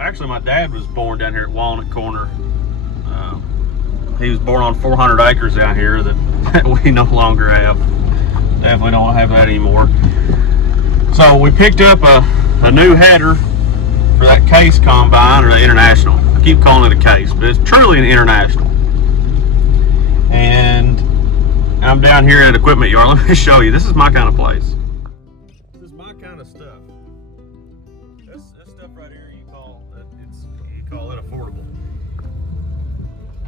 Actually, my dad was born down here at Walnut Corner. He was born on 400 acres down here that we no longer have. Definitely don't have that anymore. So we picked up a new header for that case combine, or the international. I keep calling it a case, but it's truly an international. And I'm down here at Equipment Yard. Let me show you. This is my kind of place. This is my kind of stuff. This stuff right here, you call it affordable,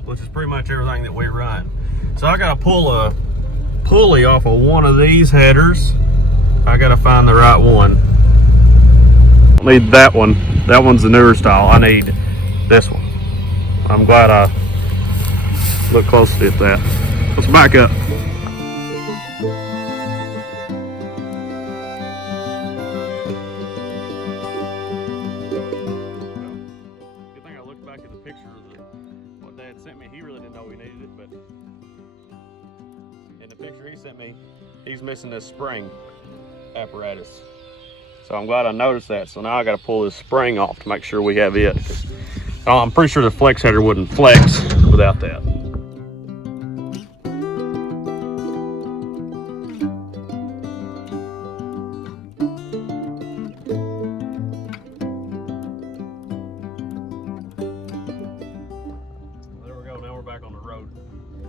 which is pretty much everything that we run. So I got to pull a pulley off of one of these headers. I got to find the right one. I need that one. That one's the newer style. I need this one. I'm glad I looked closely at that. Let's back up. Good thing I looked back at the picture of what Dad sent me. He really didn't know we needed it, but in the picture he sent me, he's missing this spring apparatus. So I'm glad I noticed that. So now I got to pull this spring off to make sure we have it. I'm pretty sure the flex header wouldn't flex without that. There we go. Now we're back on the road.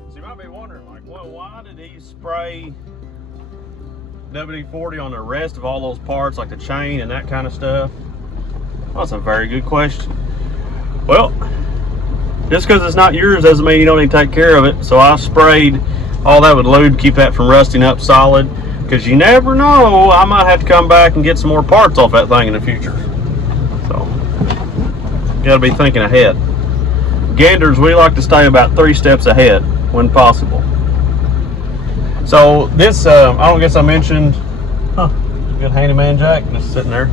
So you might be wondering, like, well, why did he spray WD-40 on the rest of all those parts, like the chain and that kind of stuff? Well, that's a very good question. Well, just because it's not yours doesn't mean you don't need to take care of it. So I sprayed all that with lube to keep that from rusting up solid, because you never know, I might have to come back and get some more parts off that thing in the future. So you gotta be thinking ahead. Ganders, we like to stay about 3 steps ahead when possible. So this, I don't guess I mentioned, good handyman jack just sitting there.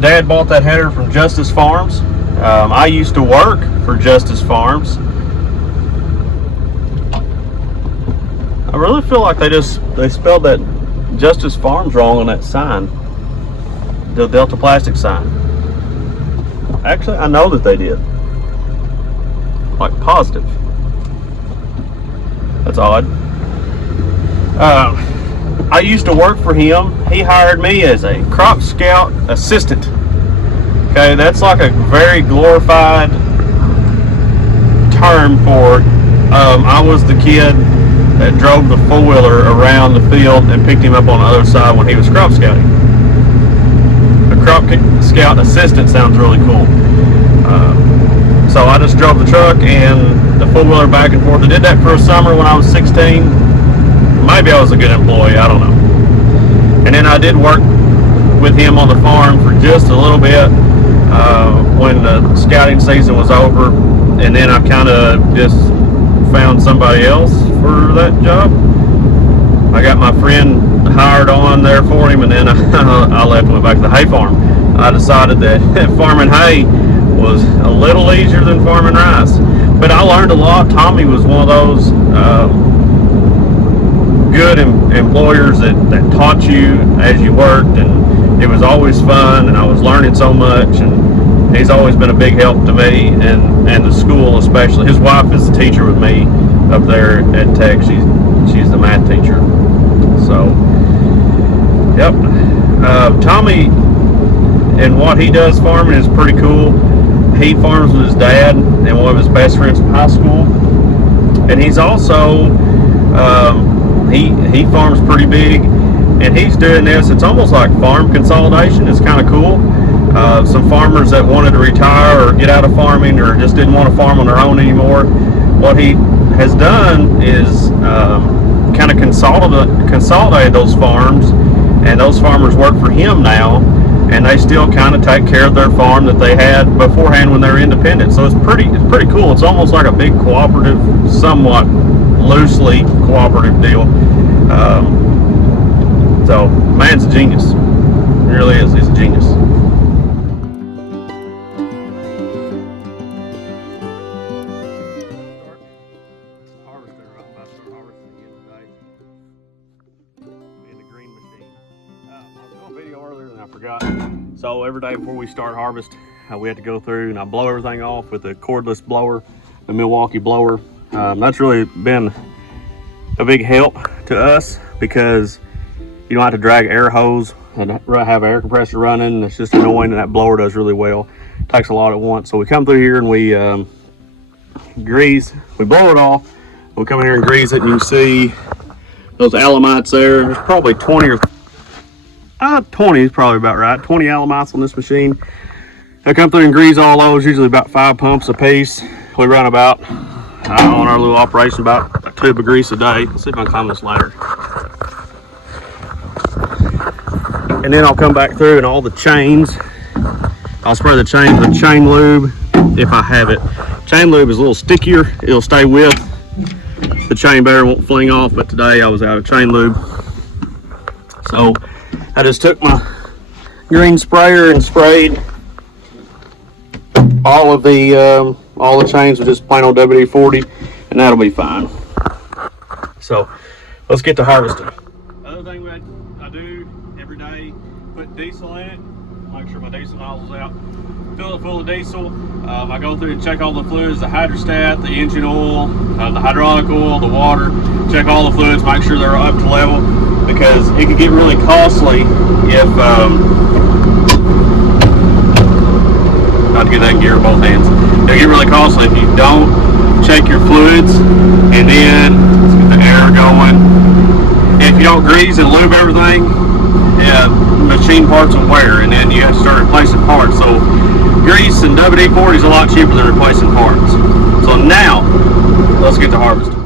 Dad bought that header from Justice Farms. I used to work for Justice Farms. I really feel like they spelled that Justice Farms wrong on that sign, the Delta Plastic sign. Actually, I know that they did. Like positive. That's odd. I used to work for him. He hired me as a crop scout assistant. Okay, that's like a very glorified term for I was the kid that drove the four-wheeler around the field and picked him up on the other side when he was crop scouting. A crop scout assistant sounds really cool. So I just drove the truck and the four-wheeler back and forth. I did that for a summer when I was 16. Maybe I was a good employee, I don't know. And then I did work with him on the farm for just a little bit when the scouting season was over. And then I kind of just found somebody else for that job. I got my friend hired on there for him, and then I left and went back to the hay farm. I decided that farming hay was a little easier than farming rice. But I learned a lot. Tommy was one of those good employers that taught you as you worked, and it was always fun, and I was learning so much, and he's always been a big help to me and the school especially. His wife is a teacher with me up there at Tech. She's the math teacher. So, yep. Tommy and what he does farming is pretty cool. He farms with his dad and one of his best friends from high school, and he's also he farms pretty big, and he's doing this. It's almost like farm consolidation. It's kind of cool. Some farmers that wanted to retire or get out of farming or just didn't want to farm on their own anymore, what he has done is kind of consolidated those farms, and those farmers work for him now, and they still kind of take care of their farm that they had beforehand when they were independent. So it's pretty cool. It's almost like a big cooperative, somewhat loosely cooperative deal. So man's a genius. He really is. He's a genius. So every day before we start harvest, we have to go through and I blow everything off with a cordless blower, the Milwaukee blower. That's really been a big help to us because you don't have to drag air hose and have an air compressor running. It's just annoying, and that blower does really well. It takes a lot at once. So we come through here and we grease, we blow it off. We come in here and grease it, and you can see those alamites there. There's probably 20 is probably about right. 20 alamites on this machine. I come through and grease all those, usually about 5 pumps a piece. We run about, on our little operation, about a tube of grease a day. Let's see if I can climb this ladder. And then I'll come back through and all the chains, I'll spray the chains with chain lube if I have it. Chain lube is a little stickier. It'll stay with the chain better, won't fling off, but today I was out of chain lube. So I just took my green sprayer and sprayed all the chains with just plain old WD-40, and that'll be fine. So let's get to harvesting. Other thing I do every day, put diesel in it, make sure my diesel nozzle's out, fill it full of diesel. I go through and check all the fluids, the hydrostat, the engine oil, the hydraulic oil, the water, check all the fluids, make sure they're up to level, because it can get really costly if, not to get that gear in both hands, it'll get really costly if you don't check your fluids, and then let's get the air going. If you don't grease and lube everything, machine parts will wear, and then you have to start replacing parts. So grease and WD-40 is a lot cheaper than replacing parts. So now, let's get to harvesting.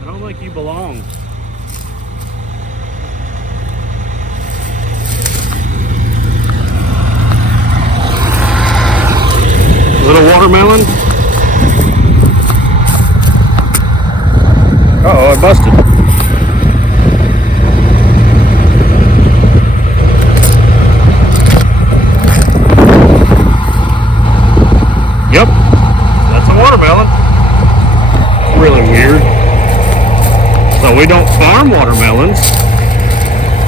I don't think you belong. Little watermelon. Uh-oh, it busted. Yep, that's a watermelon. It's really weird. So we don't farm watermelons.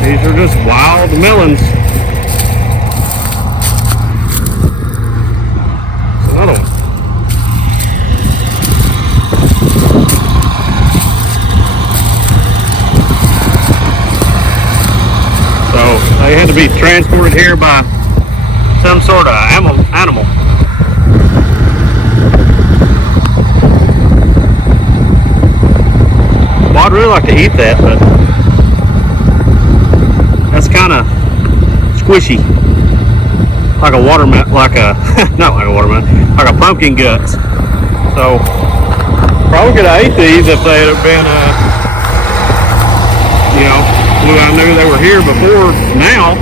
These are just wild melons. It's another one. So they had to be transported here by some sort of animal. Well, I'd really like to eat that, but that's kind of squishy, like a watermelon, not like a watermelon, like a pumpkin guts. So probably could have ate these if they had been, I knew they were here before now.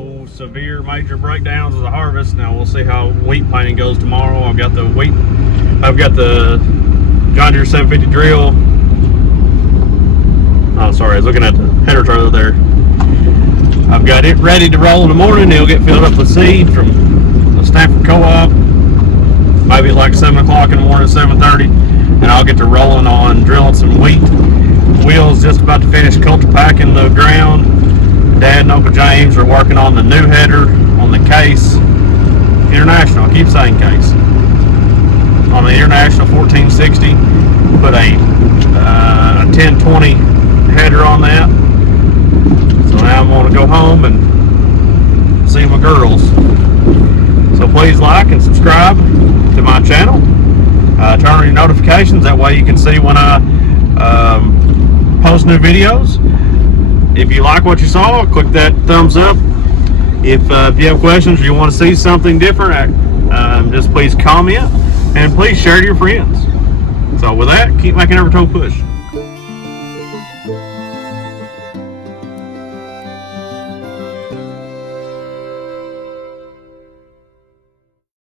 no severe major breakdowns of the harvest. Now we'll see how wheat planting goes tomorrow. I've got the John Deere 750 drill. Oh, sorry, I was looking at the header trailer there. I've got it ready to roll in the morning. It'll get filled up with seed from the Stanford Co-op. Maybe like 7 o'clock in the morning, 7:30, and I'll get to rolling on drilling some wheat. Will's just about to finish culture packing the ground. Dad and Uncle James are working on the new header on the Case International. I keep saying Case. On the International 1460, put a 1020 header on that. So now I'm going to go home and see my girls. So please like and subscribe to my channel. Turn on your notifications. That way you can see when I post new videos. If you like what you saw, click that thumbs up. If you have questions or you want to see something different, just please comment and please share to your friends. So with that, keep making every toe push.